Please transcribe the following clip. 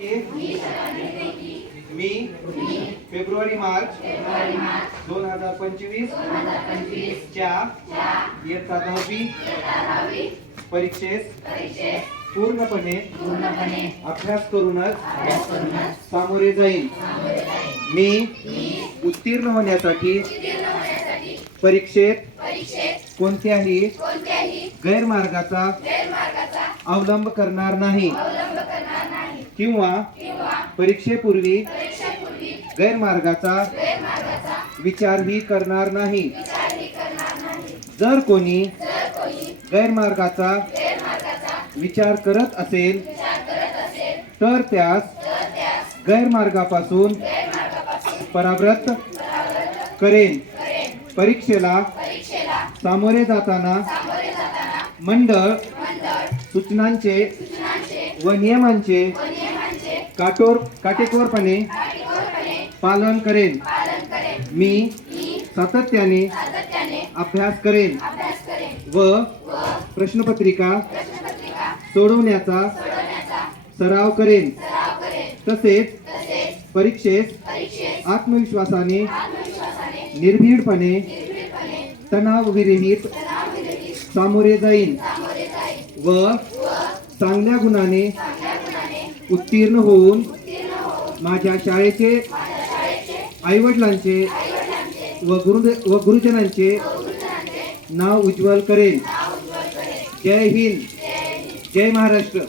मी February March 2025 च्या इयत्ता 10वी परीक्षेस पूर्णपणे अभ्यास करूनच सामोरे जाईन। मी उत्तीर्ण होण्यासाठी परीक्षेत कोणत्याही गैरमार्गाचा अवलंब करणार नाही किंवा परीक्षेपूर्वी गैरमार्गाचा विचारही करणार नाही। जर कोणी गैरमार्गाचा विचार करत असेल तर त्यास गैरमार्गापासून परावृत्त करेन। परीक्षेला सामोरे जाताना मंडळ सूचनांचे व नियमांचे काटेकोरपणे पालन करेन। मी सातत्याने अभ्यास करेन व प्रश्नपत्रिका सोडवण्याचा सराव करेन। तसेच परीक्षेस आत्मविश्वासाने निर्भीडपणे तणावविरहित सामोरे जाईन व चांगल्या गुणाने उत्तीर्ण होऊन माझ्या शाळेचे आईवडिलांचे व गुरुजनांचे नाव उज्ज्वल करेन। जय हिंद, जय महाराष्ट्र।